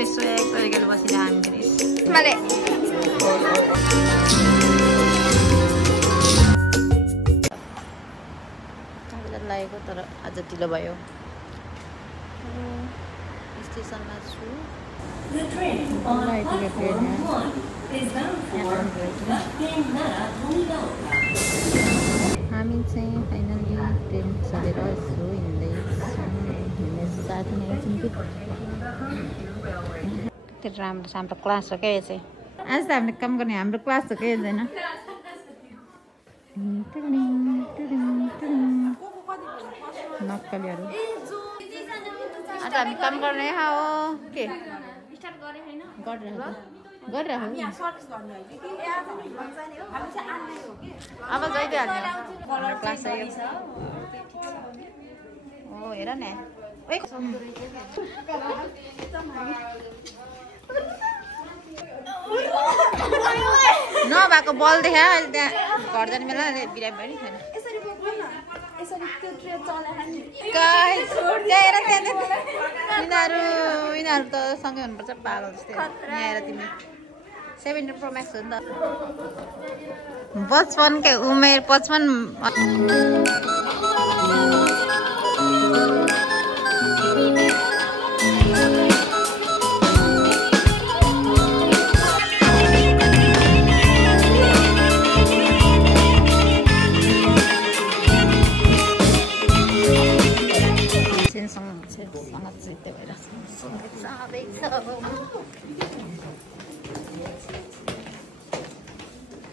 छुट्टै स्वयं तरिकाले बसिरह हामी फेरि मैले लागेको तर आज ढिलो भयो स्टेसनमा छु हामी चाहिँ फाइनली ट्रेन चढेर यसो हिँड्दैछौँ साथी नै एकछिन त्यो राम्रो छ हाम्रो क्लास हो क्या यो चाहिँ आज त हामीले काम गर्ने हाम्रो क्लास हो क्या होइन नक्कलीहरू आज हामी काम गर्ने हो के गरिरहेको अब जइदिइहाल्ने क्लास हो हेर न नभएको बल देखा अहिले त्यहाँ घर जाने बेला बिरामी भयो नि छैन यिनीहरू त सँगै हुनुपर्छ पागल जस्तै यहाँ आएर तिमी 17 प्रो म्याक्स हो नि त बचपनकै उमेर 55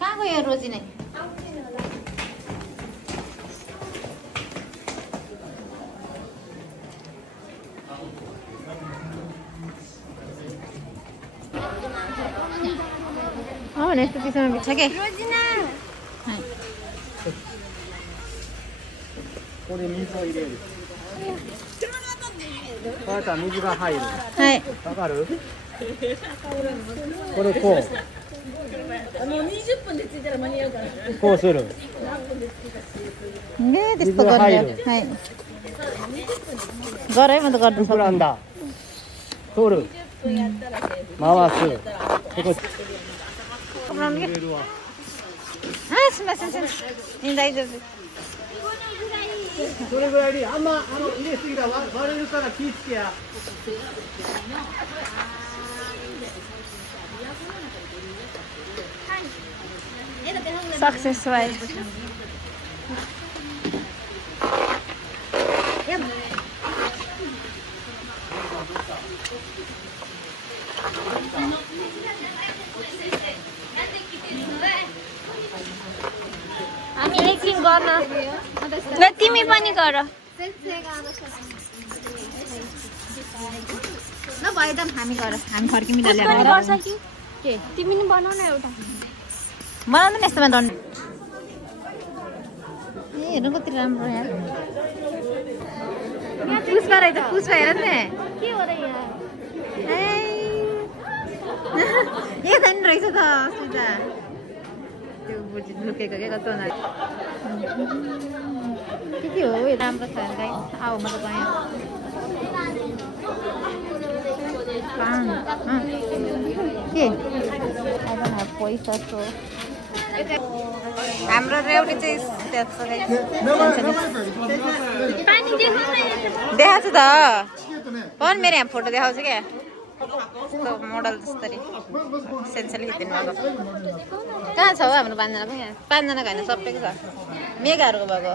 कहाँ गयो रोजी नै भने यस्तो पिछामा बित्छ के水が入る。はい。わかる？これこう。もう20分で着いたら間に合うから。こうする。ねえ、त्यस्तो गर्नुはい。गराइ म त गर्नु सक्छु।膨らんだ。取る。回す。ここ。あ、すみません。大丈夫。それぐらいであんま入れすぎたら割れるから気ぃつけや。सक्सेस भयो हामी एकछिन गर्न ल तिमी पनि गर ल भयो त हामी गर हामी फर्किमी ल गर्छ कि के तिमी नि बनाउ न एउटा बनाउँदैन यस्तोमा दण्ड ए हेर्नु कति राम्रो यार पुष्पा रहेछ पुष्पा हेर न के हो र यहाँ ए छैन रहेछ त सुजा त्यो बुझि लुकेको के कस्तो न के हो यो राम्रो छ गाइस आऊ म त गएँ के पैसा सो हाम्रो रेउडी चाहिँ देखाएको छु त पन मेरो यहाँ फोटो देखाउँछु क्या यस्तो मोडल जस्तरी सेन्सली खिचिदिनु भएको कहाँ छ हौ हाम्रो पाँचजनाको यहाँ पाँचजनाको होइन सबैको छ मेगाहरूको भएको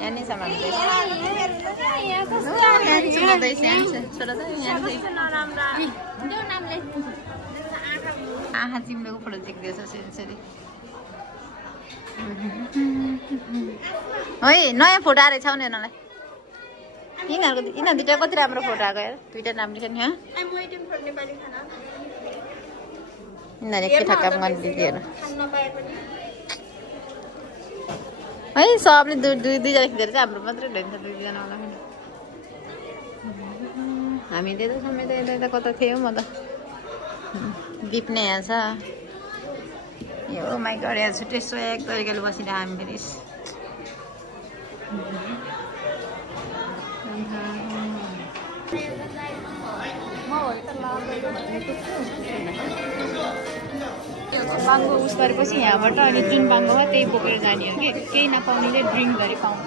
यहाँ नि सामान आँखा चिम्लेको फोटो झिक्दैछ सेन्सरी है नयाँ फोटो आएर छ नि यिनीहरूलाई यिनीहरू दुइटा कति राम्रो फोटो आएको यार दुइटा राम्रो छ नि यिनीहरू केटा काम गर्ने दिदीहरू है सबले दुईजना खिचेर चाहिँ हाम्रो मात्रै ढेन्छ दुईजना होला हामी त्यता समय त यता कता थियो म त गिफ्ट नै यहाँ छ यो माइ गड यहाँ छुट्टै स्वयं तरिकाले बसिरह हामी फेरि म बाङ्गो उस गरेपछि यहाँबाट अनि जुन बाङ्गो भयो त्यही बोकेर जाने हो कि केही नपाउनेले ड्रिङ्क गरी पाउँछ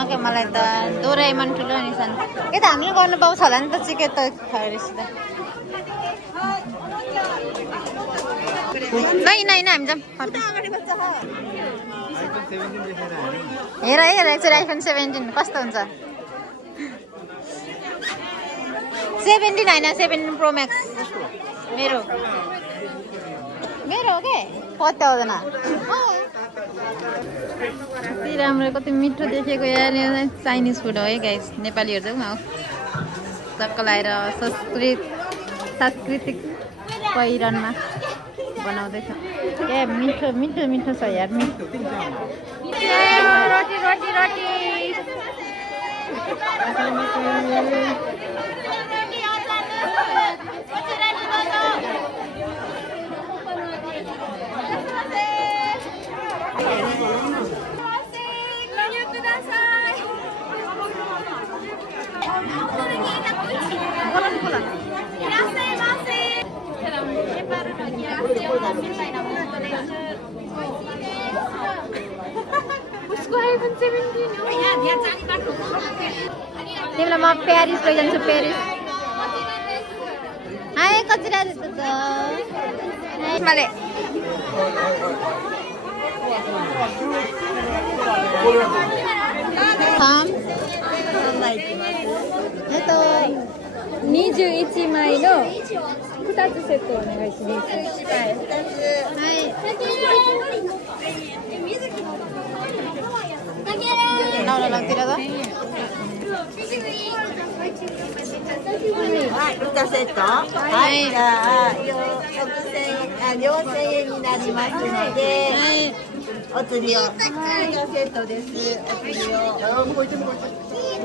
ओके मलाई त डोराएमन ठुलो नि छन् के त हामीले गर्नु पाउँछ होला नि त चिकेन त रहेछ त नै नै नै हामी जाऊँ हेर हेर एकचोटि आइफोन 17 कस्तो हुन्छ 17 होइन 17 प्रो म्याक्स मेरो हो के पत्ता हुँदैन कति राम्रो कति मिठो देखेको यार चाइनिज फुड हो है गाइस नेपालीहरू चाहिँ हो चक्क लाएर सांस्कृतिक पहिरनमा बनाउँदैछ ए मिठो मिठो मिठो छ यार मिठो रोटी रोटी रोटी तिमीलाई म प्यारिस लैजान्छु प्यारिस हाय कचरा जस्तो छ मैले21枚の2つセットお願いします。はい。Nào lần tí nữa đó. はい、2セット。はい、じゃあ4000円になりますので、お釣りを。はい、2セットです。お釣りを。6000円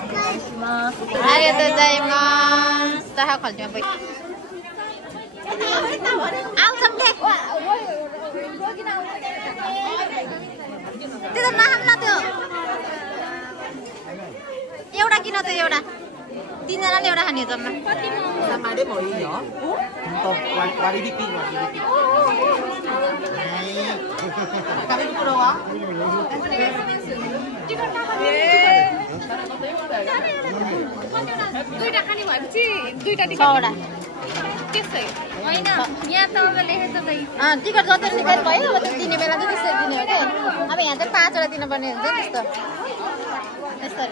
お願いします。ありがとうございます。Tahan kalau cuma pergi. Awesome deh. Tidak mahal lah tuh. एउटा किन त एउटा 3 जनाले एउटा खाने जम्मा समाले भयो हो वारिदिकी तपाईको पुरो हो दुईटा खाने भएपछि दुईटा टिकट त्यसै हैन यहाँ त अब लेखेछ त टिकट जति निकाल भयो अब त्यो दिने बेला चाहिँ त्यसरी दिने हो के अब यहाँ चाहिँ 5 वटा दिनुपर्ने हुन्छ त्यस्तो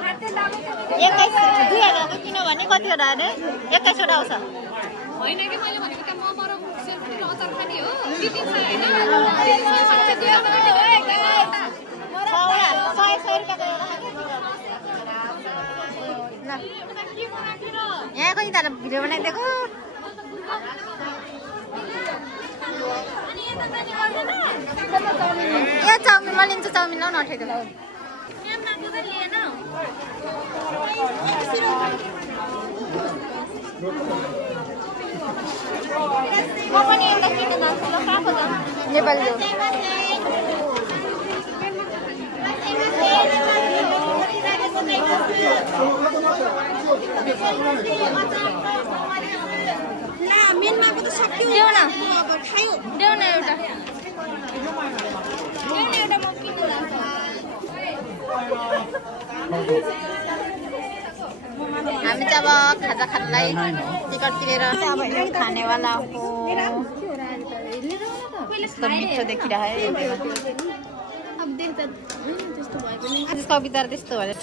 यसरी 21 2000 को किनभने कतिवटा अरे 21 वटा आउँछ होइन कि मैले भनेको त म मरो सेल्फी र अचार खाने हो दिदी छ हैन यहाँ कति तारा भिडियो बनाइदिएको यहाँ चाउमिन म लिन्छु चाउमिन लाउन अठाइदिएको म पनि एउटा किन्न जान्छु ल कहाँको जाउँ नेपाली जाउँ ला मेनमा त सक्यो देऊ न खायो देऊ न एउटा म किन्न जान्छु हामी चाहिँ अब खाजा खानलाई टिकट तिरेर अब खानेवाला हो कस्तो मिठो देखिरहेको कविता त्यस्तो भयो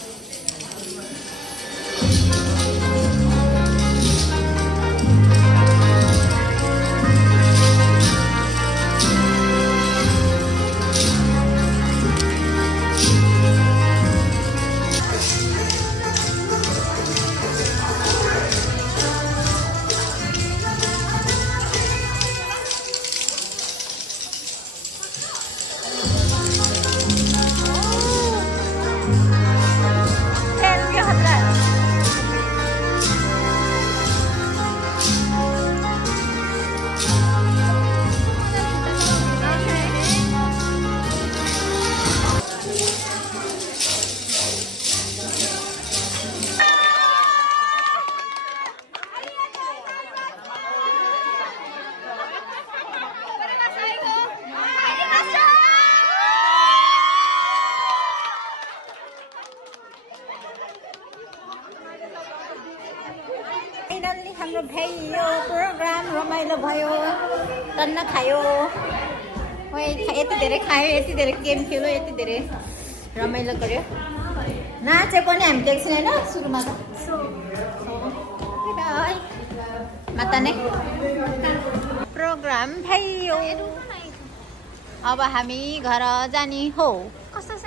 खतरा फाइनल्ली हाम्रो भयो प्रोग्राम रमाइलो भयो टन्न खायो यति धेरै खायो यति धेरै गेम खेल्यो यति धेरै रमाइलो गर्यो नाचे पनि हामी देख्छौँ होइन सुरुमा त माता नै प्रोग्राम भयो अब हामी घर जाने हो कस्तो छ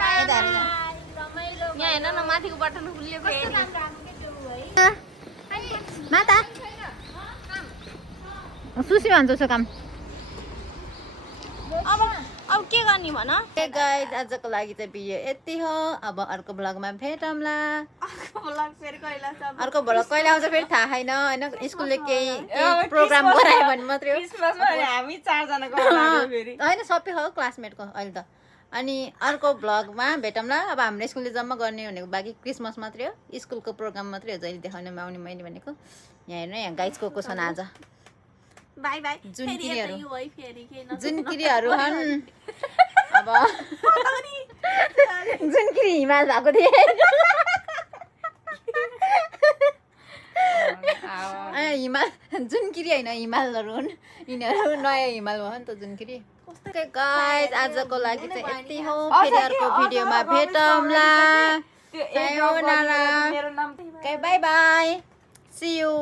यहाँ हेर्न न माथिको बटन खुलिएको माता सुसी भन्छ उसो काम अब के गर्ने भन गाइज आजको लागि चाहिँ भिडियो यति हो अब अर्को ब्लगमा भेटौँला अर्को ब्लग कहिले आउँछ फेरि थाहा छैन होइन स्कुलले केही प्रोग्राम गरायो भने मात्रै हो हामी 4 जनाको होइन सबै हो क्लासमेटको अहिले त अनि अर्को ब्लगमा भेटौँला अब हाम्रो स्कुलले जम्मा गर्ने भनेको बाँकी क्रिसमस मात्रै हो स्कुलको प्रोग्राम मात्रै हो जहिले देखाउनेमा आउने मैले भनेको यहाँ हेर्नु यहाँ गाइज को छ आज बाई बाई जुनकिरीहरू हन् अब जुनकिरी हिमाल भएको थिए हिमाल जुनकिरी होइन हिमालहरू हुन् यिनीहरू नयाँ हिमाल हो नि त जुनकिरी गाइज आजको लागि चाहिँ यति हो फेरि अर्को भिडियोमा भेटौँला बाई बाई सी यू